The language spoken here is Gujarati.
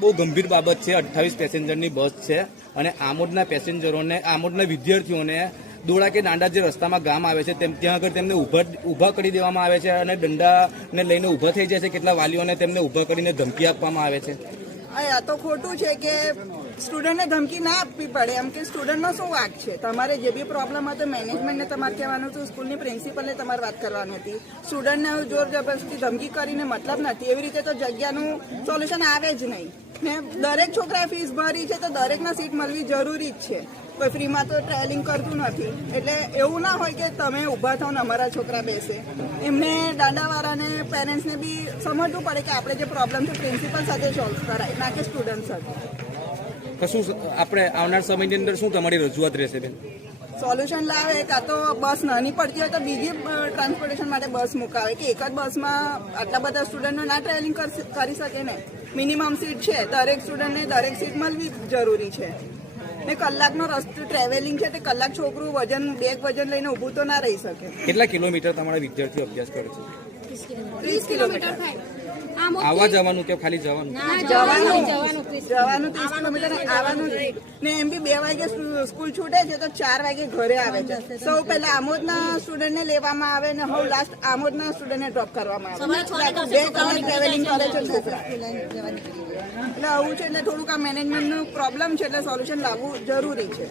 બહુ ગંભીર બાબત છે. અઠ્ઠાવીસ પેસેન્જરની બસ છે અને આમોદના પેસેન્જરોને, આમોદના વિદ્યાર્થીઓને દોડા કે દાંડા જે રસ્તામાં ગામ આવે છે, તેમ ત્યાં આગળ તેમને ઊભા ઊભા કરી દેવામાં આવે છે અને દંડાને લઈને ઊભા થઈ જાય છે. કેટલા વાલીઓને તેમને ઊભા કરીને ધમકી આપવામાં આવે છે. આ તો ખોટું છે કે સ્ટુડન્ટને ધમકી ના આપવી પડે. એમ કે સ્ટુડન્ટનો શું વાક છે? તમારે જે બી પ્રોબ્લેમ હતો મેનેજમેન્ટને તમારે કહેવાનું હતું સ્કૂલની પ્રિન્સિપલને તમારે વાત કરવાની હતી. સ્ટુડન્ટને જોર જબરજસ્તી ધમકી કરીને મતલબ નથી. એવી રીતે તો જગ્યાનું સોલ્યુશન આવે જ નહીં. ને દરેક છોકરાએ ફીસ ભરી છે તો દરેકના સીટ મળવી જરૂરી જ છે. કોઈ ફ્રીમાં તો ટ્રાવેલિંગ કરતું નથી. એટલે એવું ના હોય કે તમે ઊભા થાવ ને અમારા છોકરા બેસે. એમને દાંડાવાળાને પેરેન્ટ્સને બી સમજવું પડે કે આપણે જે પ્રોબ્લેમ છે પ્રિન્સિપલ સાથે સોલ્વ કરાય, ના કે સ્ટુડન્ટ સાથે. તો શું આપણે આવનાર સમયની અંદર શું તમારી રજૂઆત રહેશે બેન? સોલ્યુશન લાવે કાં તો બસ નાની પડતી હોય તો બીજી ટ્રાન્સપોર્ટેશન માટે બસ મુકાવે. કે એક જ બસમાં આટલા બધા સ્ટુડન્ટો ના ટ્રાવેલિંગ કરી શકે ને? મિનિમમ સીટ છે દરેક સ્ટુડન્ટને દરેક સીટ મળવી જરૂરી છે. ને કલાકનો રસ્તો ટ્રાવેલિંગ છે તે કલાક છોકરું વજન બેગ વજન લઈને ઊભું તો ના રહી શકે. કેટલા કિલોમીટર તમારા વિદ્યાર્થીઓ અભ્યાસ કરે છે? ત્રીસ કિલોમીટર. આવવા જવાનું કે ખાલી જવાનું? જવાનું જવાનું ત્રીસ કિલોમીટર. આવવાનું ને એમ બી બે વાગે સ્કૂલ છૂટે છે તો ચાર વાગે ઘરે આવે છે. સૌ પહેલા આમોદના સ્ટુડન્ટને લેવામાં આવે ને હવે લાસ્ટ આમોદના સ્ટુડન્ટને ડ્રોપ કરવામાં આવે. બે કલાક ટ્રાવેલિંગ કરે છે. છોકરા. એટલે આવું છે એટલે થોડુંક આ મેનેજમેન્ટનું પ્રોબ્લેમ છે એટલે સોલ્યુશન લાવવું જરૂરી છે.